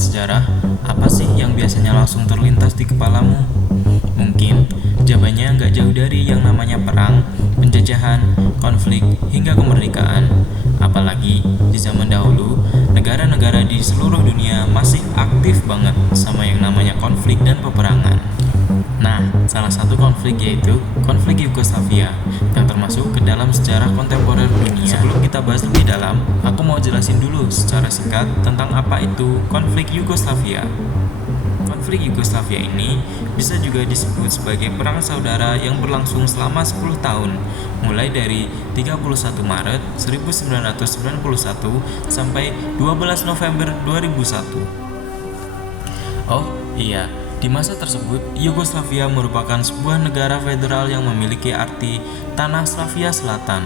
sejarah, apa sih yang biasanya langsung terlintas di kepalamu? Mungkin jawabannya nggak jauh dari yang namanya perang, penjajahan, konflik, hingga kemerdekaan. Apalagi di zaman dahulu, negara-negara di seluruh dunia masih aktif banget sama yang namanya konflik dan peperangan. Nah, salah satu konflik yaitu konflik Yugoslavia yang termasuk ke dalam sejarah kontemporer dunia. Sebelum kita bahas lebih dalam, aku mau jelasin dulu secara singkat tentang apa itu konflik Yugoslavia. Konflik Yugoslavia ini bisa juga disebut sebagai perang saudara yang berlangsung selama 10 tahun, mulai dari 31 Maret 1991 sampai 12 November 2001. Oh iya, di masa tersebut, Yugoslavia merupakan sebuah negara federal yang memiliki arti Tanah Slavia Selatan.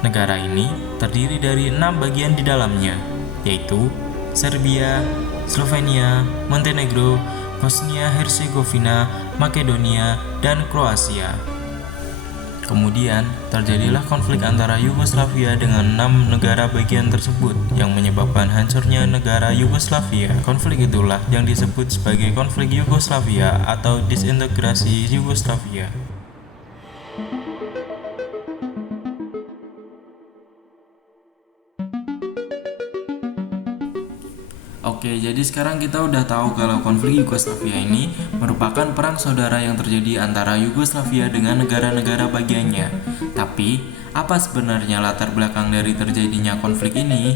Negara ini terdiri dari 6 bagian di dalamnya, yaitu Serbia, Slovenia, Montenegro, Bosnia-Herzegovina, Makedonia, dan Kroasia. Kemudian, terjadilah konflik antara Yugoslavia dengan 6 negara bagian tersebut yang menyebabkan hancurnya negara Yugoslavia. Konflik itulah yang disebut sebagai konflik Yugoslavia atau disintegrasi Yugoslavia. Oke, jadi sekarang kita udah tahu kalau konflik Yugoslavia ini merupakan perang saudara yang terjadi antara Yugoslavia dengan negara-negara bagiannya. Tapi, apa sebenarnya latar belakang dari terjadinya konflik ini?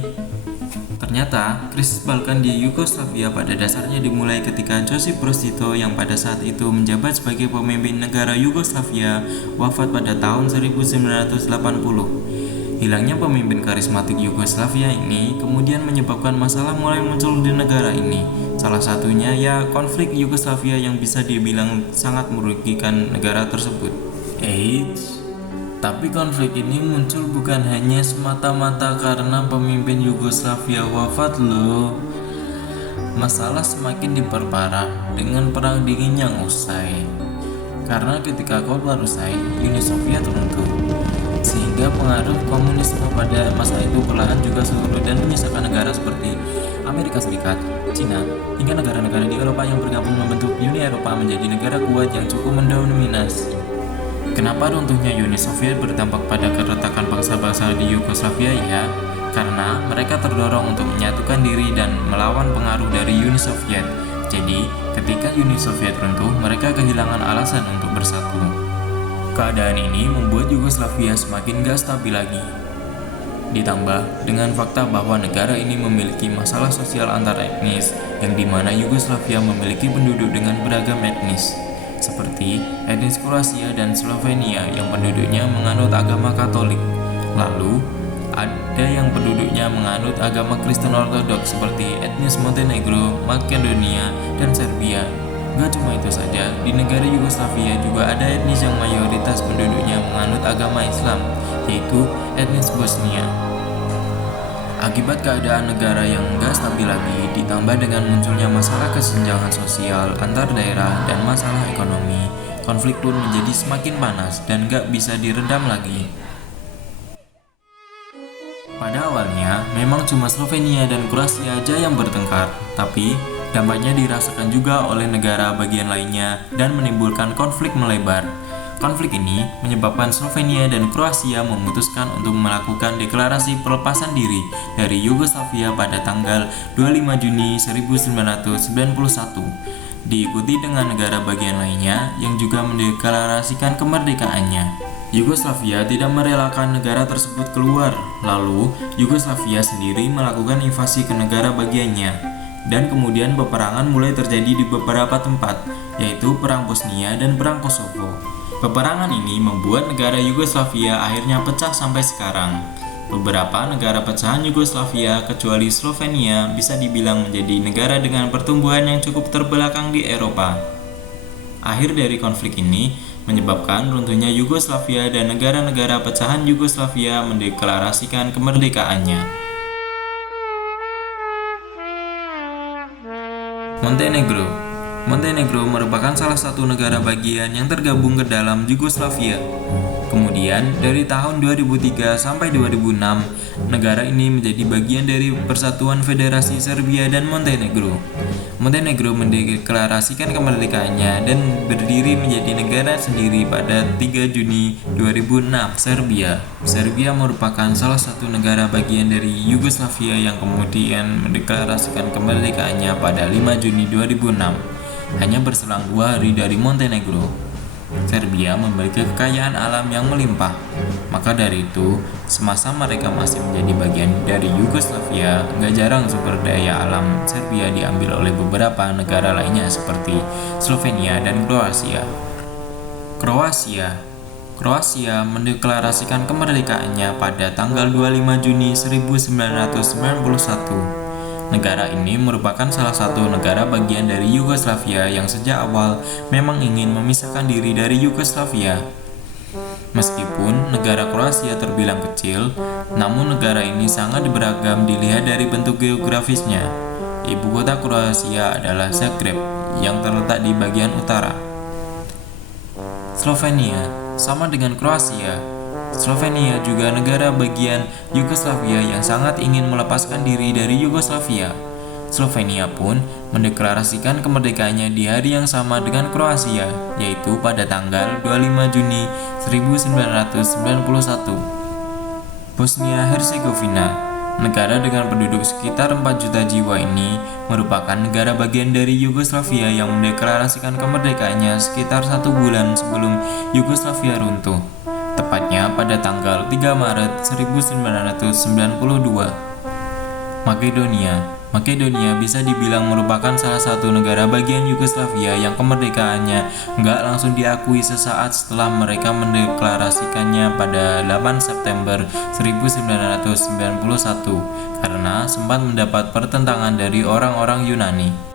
Ternyata, krisis Balkan di Yugoslavia pada dasarnya dimulai ketika Josip Broz Tito yang pada saat itu menjabat sebagai pemimpin negara Yugoslavia wafat pada tahun 1980. Hilangnya pemimpin karismatik Yugoslavia ini kemudian menyebabkan masalah mulai muncul di negara ini. Salah satunya ya konflik Yugoslavia yang bisa dibilang sangat merugikan negara tersebut. Tapi konflik ini muncul bukan hanya semata-mata karena pemimpin Yugoslavia wafat loh. Masalah semakin diperparah dengan perang dingin yang usai. Karena ketika Cold War usai, Uni Soviet runtuh. Sehingga pengaruh komunisme pada masa itu perlahan juga surut dan menyisakan negara seperti Amerika Serikat, Cina, hingga negara-negara di Eropa yang bergabung membentuk Uni Eropa menjadi negara kuat yang cukup mendominasi. Kenapa runtuhnya Uni Soviet berdampak pada keretakan bangsa-bangsa di Yugoslavia ya? Karena mereka terdorong untuk menyatukan diri dan melawan pengaruh dari Uni Soviet. Jadi, ketika Uni Soviet runtuh, mereka kehilangan alasan untuk bersatu. Keadaan ini membuat Yugoslavia semakin gak stabil lagi. Ditambah dengan fakta bahwa negara ini memiliki masalah sosial antar etnis yang dimana Yugoslavia memiliki penduduk dengan beragam etnis seperti etnis Kroasia dan Slovenia yang penduduknya menganut agama Katolik. Lalu, ada yang penduduknya menganut agama Kristen Ortodoks seperti etnis Montenegro, Makedonia, dan Serbia. Gak cuma itu saja, di negara Yugoslavia juga ada etnis yang mayoritas penduduknya menganut agama Islam, yaitu etnis Bosnia. Akibat keadaan negara yang gak stabil lagi, ditambah dengan munculnya masalah kesenjangan sosial antar daerah dan masalah ekonomi, konflik pun menjadi semakin panas dan gak bisa diredam lagi. Pada awalnya, memang cuma Slovenia dan Kroasia aja yang bertengkar, tapi dampaknya dirasakan juga oleh negara bagian lainnya dan menimbulkan konflik melebar. Konflik ini menyebabkan Slovenia dan Kroasia memutuskan untuk melakukan deklarasi pelepasan diri dari Yugoslavia pada tanggal 25 Juni 1991, diikuti dengan negara bagian lainnya yang juga mendeklarasikan kemerdekaannya. Yugoslavia tidak merelakan negara tersebut keluar, lalu Yugoslavia sendiri melakukan invasi ke negara bagiannya. Dan kemudian peperangan mulai terjadi di beberapa tempat, yaitu Perang Bosnia dan Perang Kosovo. Peperangan ini membuat negara Yugoslavia akhirnya pecah sampai sekarang. Beberapa negara pecahan Yugoslavia, kecuali Slovenia, bisa dibilang menjadi negara dengan pertumbuhan yang cukup terbelakang di Eropa. Akhir dari konflik ini menyebabkan runtuhnya Yugoslavia dan negara-negara pecahan Yugoslavia mendeklarasikan kemerdekaannya. Montenegro merupakan salah satu negara bagian yang tergabung ke dalam Yugoslavia. Kemudian, dari tahun 2003 sampai 2006, negara ini menjadi bagian dari Persatuan Federasi Serbia dan Montenegro. Montenegro mendeklarasikan kemerdekaannya dan berdiri menjadi negara sendiri pada 3 Juni 2006. Serbia merupakan salah satu negara bagian dari Yugoslavia yang kemudian mendeklarasikan kemerdekaannya pada 5 Juni 2006, hanya berselang 2 hari dari Montenegro. Serbia memiliki kekayaan alam yang melimpah. Maka dari itu, semasa mereka masih menjadi bagian dari Yugoslavia, gak jarang sumber daya alam Serbia diambil oleh beberapa negara lainnya seperti Slovenia dan Kroasia. Kroasia mendeklarasikan kemerdekaannya pada tanggal 25 Juni 1991. Negara ini merupakan salah satu negara bagian dari Yugoslavia yang sejak awal memang ingin memisahkan diri dari Yugoslavia. Meskipun negara Kroasia terbilang kecil, namun negara ini sangat beragam dilihat dari bentuk geografisnya. Ibu kota Kroasia adalah Zagreb yang terletak di bagian utara. Slovenia sama dengan Kroasia. Slovenia juga negara bagian Yugoslavia yang sangat ingin melepaskan diri dari Yugoslavia. Slovenia pun mendeklarasikan kemerdekaannya di hari yang sama dengan Kroasia, yaitu pada tanggal 25 Juni 1991. Bosnia-Herzegovina, negara dengan penduduk sekitar 4 juta jiwa ini, merupakan negara bagian dari Yugoslavia yang mendeklarasikan kemerdekaannya sekitar 1 bulan sebelum Yugoslavia runtuh, tepatnya pada tanggal 3 Maret 1992. Makedonia bisa dibilang merupakan salah satu negara bagian Yugoslavia yang kemerdekaannya nggak langsung diakui sesaat setelah mereka mendeklarasikannya pada 8 September 1991 karena sempat mendapat pertentangan dari orang-orang Yunani.